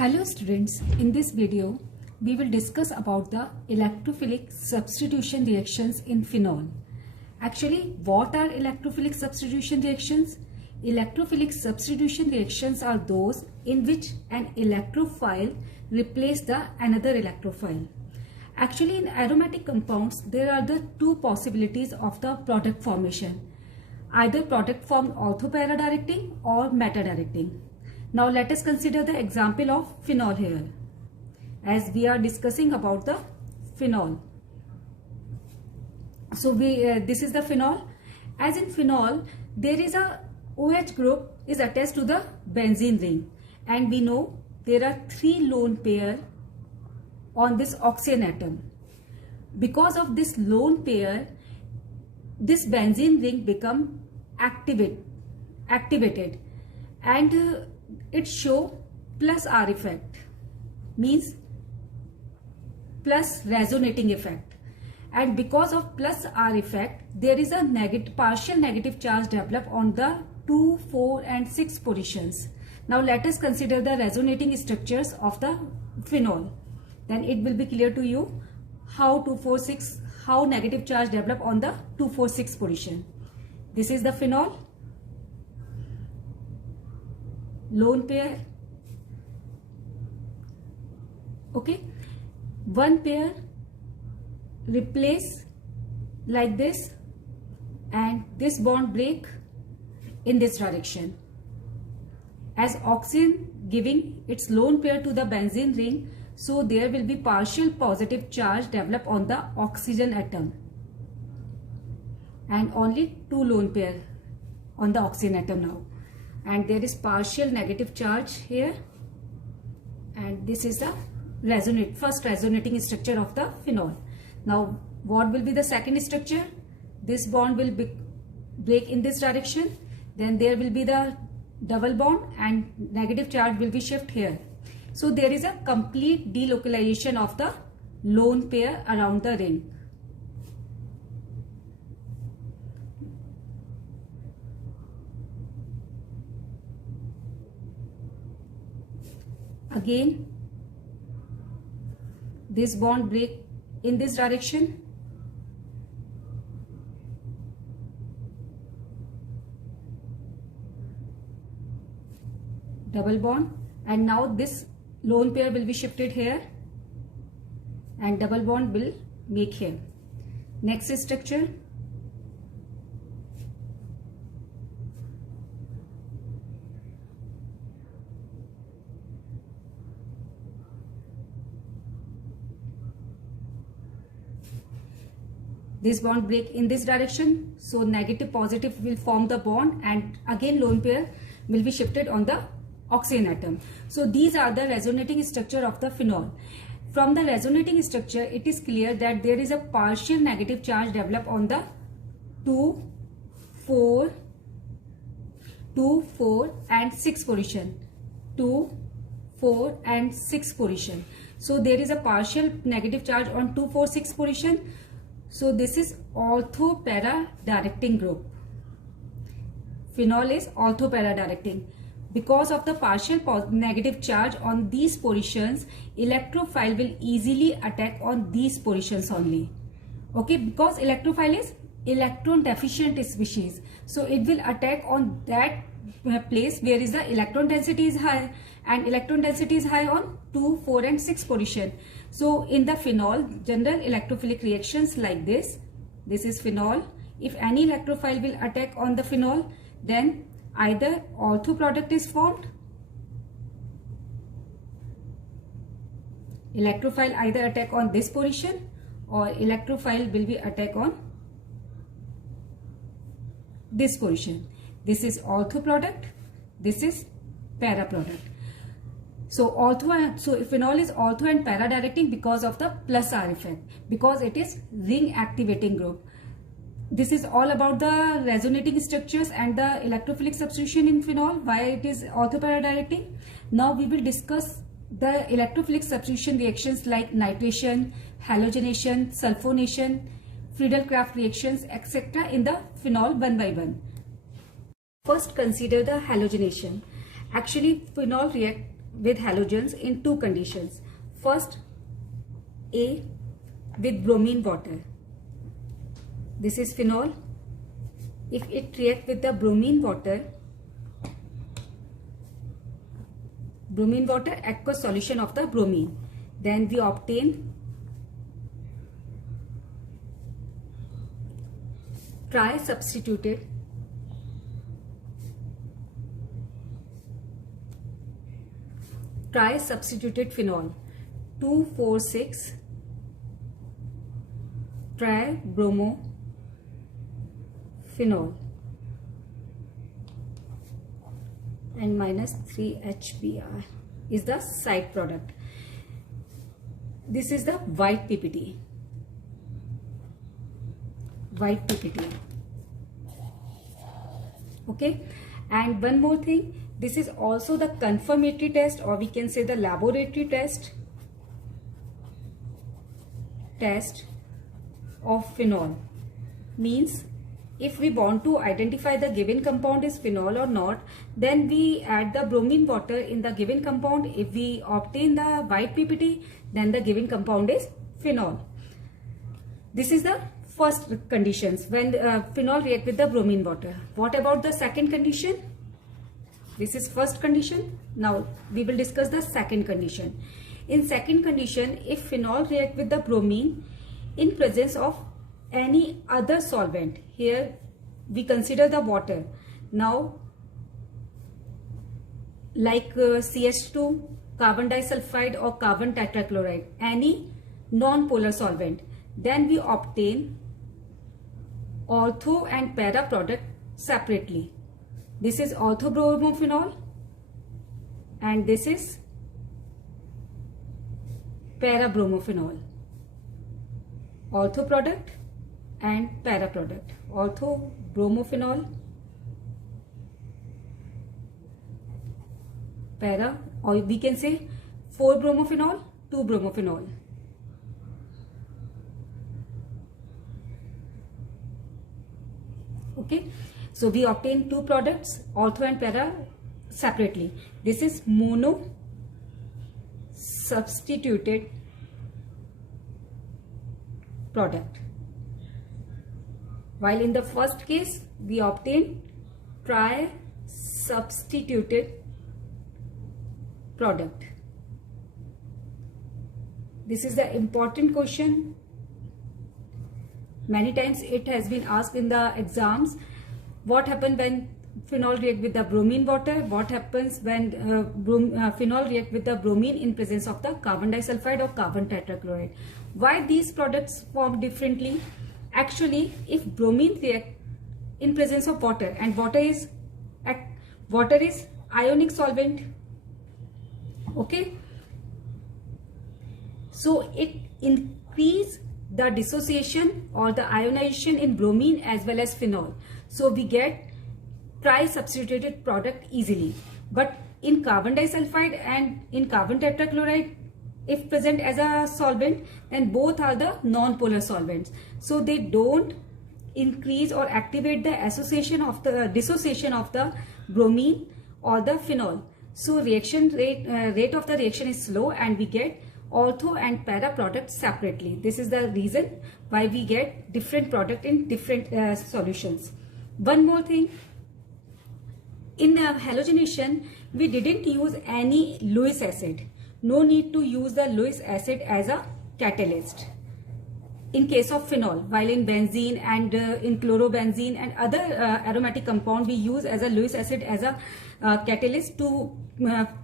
Hello students, in this video we will discuss about the electrophilic substitution reactions in phenol. Actually, what are electrophilic substitution reactions? Electrophilic substitution reactions are those in which an electrophile replaces the another electrophile. Actually, in aromatic compounds there are the two possibilities of the product formation. Either product formed orthopara directing or meta directing. Now let us consider the example of phenol here, as we are discussing about the phenol. So this is the phenol. As in phenol, there is a OH group is attached to the benzene ring, and we know there are 3 lone pair on this oxygen atom. Because of this lone pair, this benzene ring become activated and it show plus R effect, means plus resonating effect, and because of plus R effect there is a partial negative charge developed on the 2, 4 and 6 positions. Now let us consider the resonating structures of the phenol, then it will be clear to you how negative charge develop on the 2, 4, 6 position. This is the phenol, lone pair. Okay, one pair replace like this and this bond break in this direction, as oxygen giving its lone pair to the benzene ring, so there will be partial positive charge develop on the oxygen atom and only 2 lone pair on the oxygen atom now, and there is partial negative charge here, and this is the first resonating structure of the phenol. Now what will be the second structure? This bond will break in this direction, then there will be the double bond and negative charge will be shift here. So there is a complete delocalization of the lone pair around the ring. Again, this bond break in this direction, double bond, and now this lone pair will be shifted here and double bond will make here. Next structure, this bond break in this direction, so negative positive will form the bond and again lone pair will be shifted on the oxygen atom. So these are the resonating structure of the phenol. From the resonating structure, it is clear that there is a partial negative charge developed on the 2, 4 and 6 position. 2, 4 and 6 position. So there is a partial negative charge on 2, 4, 6 position. So this is ortho-para directing group. Phenol is ortho-para directing. Because of the partial negative charge on these positions, electrophile will easily attack on these positions only. Okay, because electrophile is electron deficient species, so it will attack on that place where is the electron density is high, and electron density is high on 2, 4 and 6 position. So in the phenol, general electrophilic reactions like this is phenol. If any electrophile will attack on the phenol, then either ortho product is formed, electrophile either attack on this position or electrophile will be attack on this position. This is ortho product, this is para product. So phenol is ortho and para directing because of the plus R effect, because it is ring activating group. This is all about the resonating structures and the electrophilic substitution in phenol, why it is ortho-para directing. Now we will discuss the electrophilic substitution reactions like nitration, halogenation, sulfonation, Friedel-Crafts reactions, etc. in the phenol one by one. First consider the halogenation. Actually, phenol react with halogens in two conditions. First, A, with bromine water. This is phenol. If it reacts with the bromine water, aqueous solution of the bromine, then we obtain tri-substituted phenol, 2,4,6 tribromophenol and minus 3HBr is the side product. This is the white PPT. Okay, and one more thing, this is also the confirmatory test, or we can say the laboratory test of phenol. Means if we want to identify the given compound is phenol or not, then we add the bromine water in the given compound. If we obtain the white PPT, then the given compound is phenol. This is the first conditions when phenol react with the bromine water. What about the second condition? This is first condition. Now we will discuss the second condition. In second condition, if phenol react with the bromine in presence of any other solvent, here we consider the water. Now like CH2, carbon disulfide or carbon tetrachloride, any non-polar solvent, then we obtain ortho and para product separately. This is orthobromophenol and this is parabromophenol. Ortho product and para product. Orthobromophenol, para, or we can say 4-bromophenol, 2-bromophenol. Okay, so we obtain two products, ortho and para, separately. This is mono substituted product, while in the first case we obtain tri-substituted product. This is the important question. Many times it has been asked in the exams. What happens when phenol react with the bromine water? What happens when phenol react with the bromine in presence of the carbon disulfide or carbon tetrachloride? Why these products form differently? Actually, if bromine react in presence of water, and water is ionic solvent, okay, so it increase the dissociation or the ionization in bromine as well as phenol, so we get tri-substituted product easily. But in carbon disulfide and in carbon tetrachloride, if present as a solvent, then both are the non-polar solvents, so they don't increase or activate the association of the dissociation of the bromine or the phenol. So reaction rate of the reaction is slow and we get ortho and para products separately. This is the reason why we get different product in different solutions. One more thing, in halogenation we didn't use any Lewis acid. No need to use the Lewis acid as a catalyst in case of phenol, while in benzene and in chlorobenzene and other aromatic compound we use as a Lewis acid as a catalyst to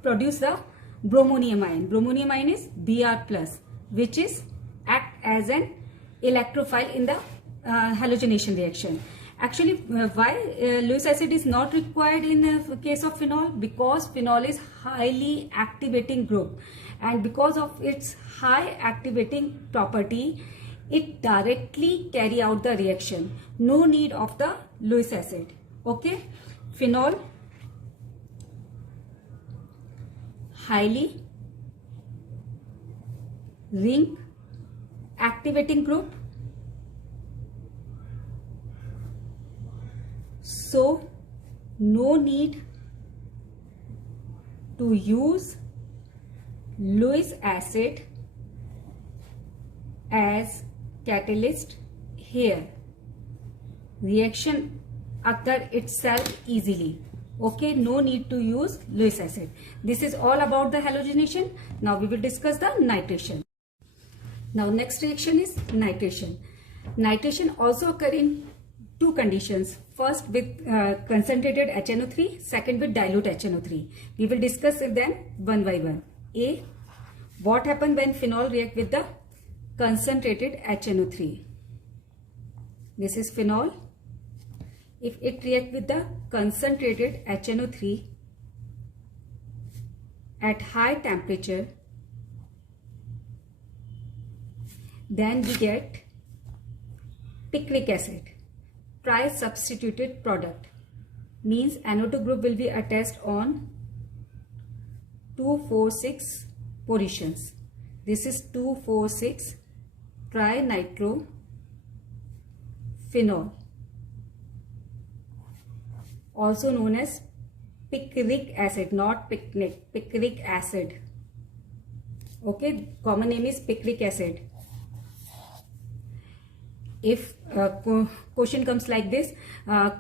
produce the bromonium ion. Bromonium ion is Br+, which is act as an electrophile in the halogenation reaction. Actually, why Lewis acid is not required in the case of phenol? Because phenol is highly activating group, and because of its high activating property, it directly carry out the reaction. No need of the Lewis acid. Okay, phenol highly ring activating group, so no need to use Lewis acid as catalyst here. Reaction occur itself easily. Okay, no need to use Lewis acid. This is all about the halogenation. Now we will discuss the nitration. Now next reaction is nitration. Nitration also occur in two conditions. First with concentrated HNO3, second with dilute HNO3. We will discuss them one by one. A. What happens when phenol react with the concentrated HNO3? This is phenol. If it react with the concentrated HNO3 at high temperature, then we get picric acid, tri-substituted product. Means NO2 group will be attached on 2,4,6 positions. This is 2,4,6 trinitrophenol, also known as picric acid, not picnic, picric acid. Okay, common name is picric acid. If question comes like this,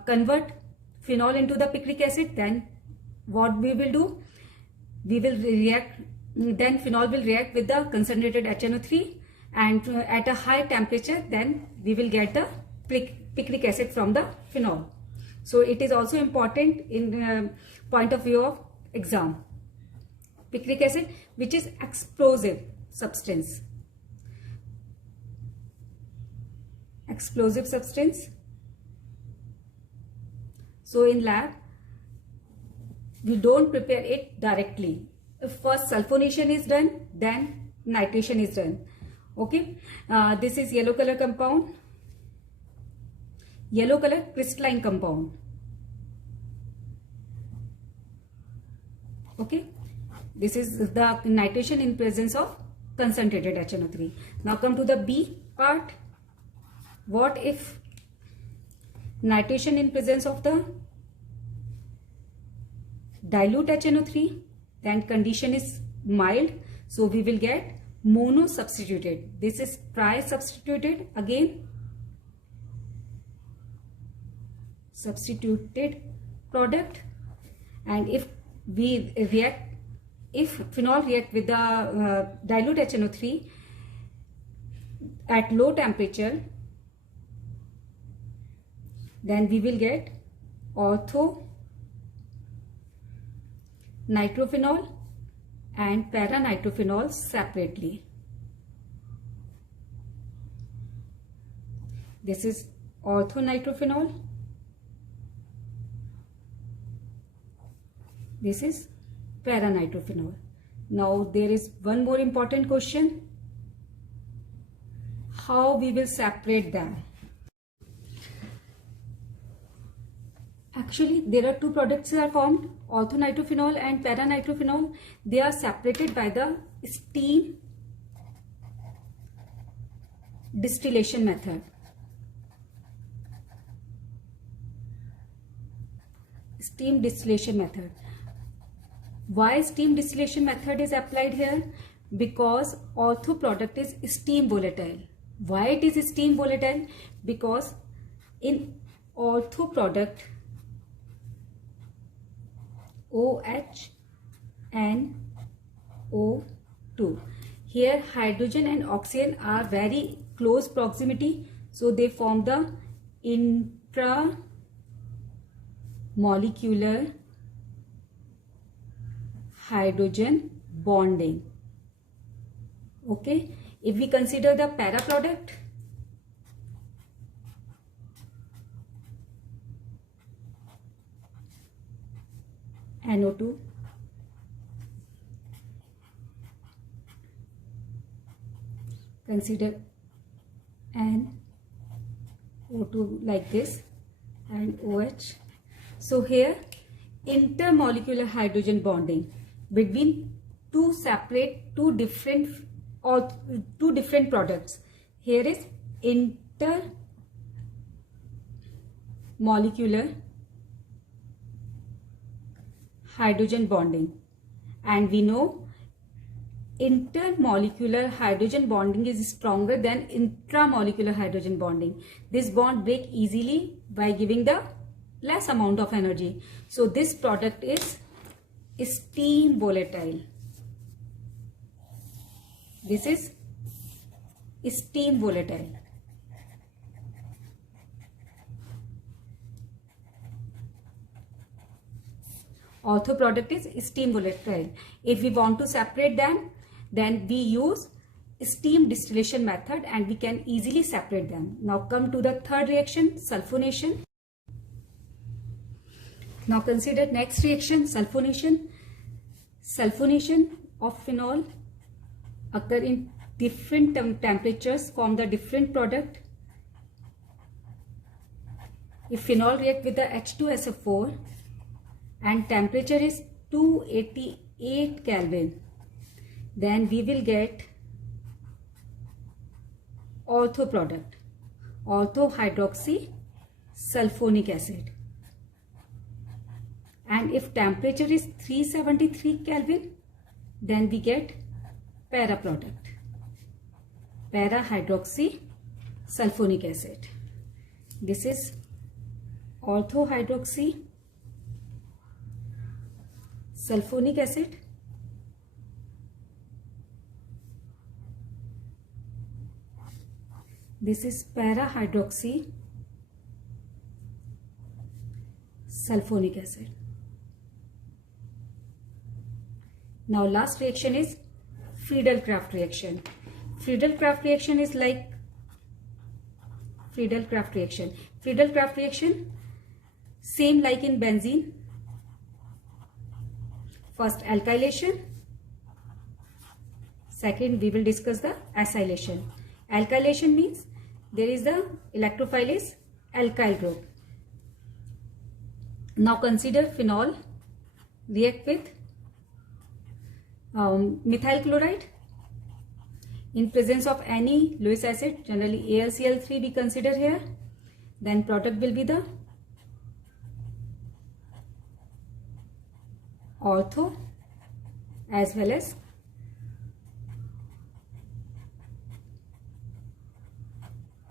convert phenol into the picric acid, then what we will do? We will react, then phenol will react with the concentrated HNO3 and at a high temperature, then we will get the picric acid from the phenol. So it is also important in point of view of exam. Picric acid, which is explosive substance. Explosive substance. So in lab, we don't prepare it directly. First sulfonation is done, then nitration is done. Okay, this is yellow color compound, yellow color crystalline compound. Okay, this is the nitration in presence of concentrated HNO3. Now come to the B part. What if nitration in presence of the dilute HNO3? Then condition is mild, so we will get mono substituted. This is tri-substituted, again substituted product. And if we react, if phenol react with the dilute HNO3 at low temperature, then we will get ortho nitrophenol and para-nitrophenol separately. This is ortho-nitrophenol. This is para-nitrophenol. Now there is one more important question. How we will separate them? Actually, there are two products that are formed, ortho-nitrophenol and para-nitrophenol. They are separated by the steam distillation method. Steam distillation method. Why steam distillation method is applied here? Because ortho product is steam volatile. Why it is steam volatile? Because in ortho product, OH and O2. Here hydrogen and oxygen are very close proximity, so they form the intramolecular hydrogen bonding. Okay, if we consider the para product, NO2, consider NO2 like this and OH. So here intermolecular hydrogen bonding between two different products. Here is intermolecular hydrogen bonding, and we know intermolecular hydrogen bonding is stronger than intramolecular hydrogen bonding. This bond break easily by giving the less amount of energy. So this product is steam volatile. This is steam volatile. Ortho product is steam volatile. If we want to separate them, then we use steam distillation method and we can easily separate them. Now come to the third reaction, sulfonation. Now consider next reaction, sulfonation. Sulfonation of phenol occur in different temperatures, form the different product. If phenol react with the H2SO4 and temperature is 288 Kelvin, then we will get ortho product, ortho hydroxy sulfonic acid. And if temperature is 373 Kelvin, then we get para product, para hydroxy sulfonic acid. This is ortho hydroxy sulfonic acid. This is para hydroxy sulfonic acid. Now last reaction is Friedel-Crafts reaction. Friedel-Crafts reaction is like Friedel-Crafts reaction. Friedel-Crafts reaction same like in benzene. First alkylation, second we will discuss the acylation. Alkylation means there is the electrophile is alkyl group. Now consider phenol react with methyl chloride in presence of any Lewis acid, generally AlCl3 we consider here. Then product will be the ortho as well as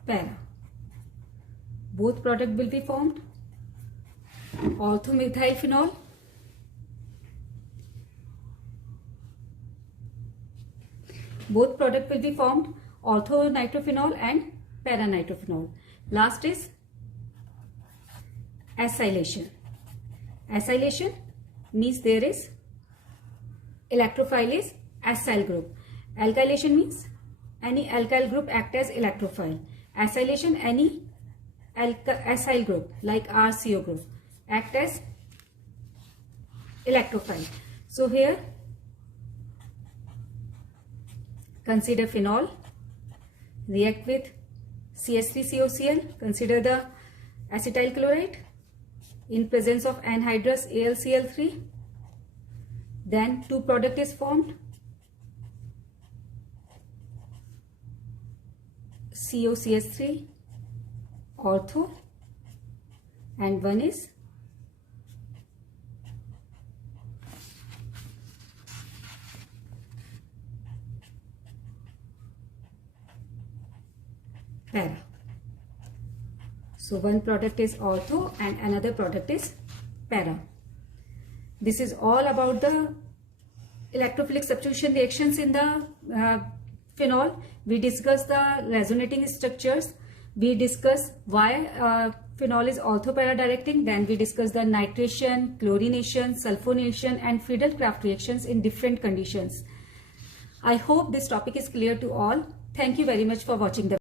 para. Both product will be formed. Ortho methyl phenol both product will be formed, ortho nitrophenol and para nitrophenol. Last is acylation. Acylation means there is electrophile is acyl group. Alkylation means any alkyl group act as electrophile. Acylation, any acyl group like RCO group act as electrophile. So here consider phenol react with CH3COCl. Consider the acetyl chloride in presence of anhydrous AlCl3. Then two product is formed, COCH3 ortho and one is para. So one product is ortho and another product is para. This is all about the electrophilic substitution reactions in the phenol. We discuss the resonating structures. We discuss why phenol is ortho-para directing. Then we discuss the nitration, chlorination, sulfonation and Friedel-Crafts reactions in different conditions. I hope this topic is clear to all. Thank you very much for watching the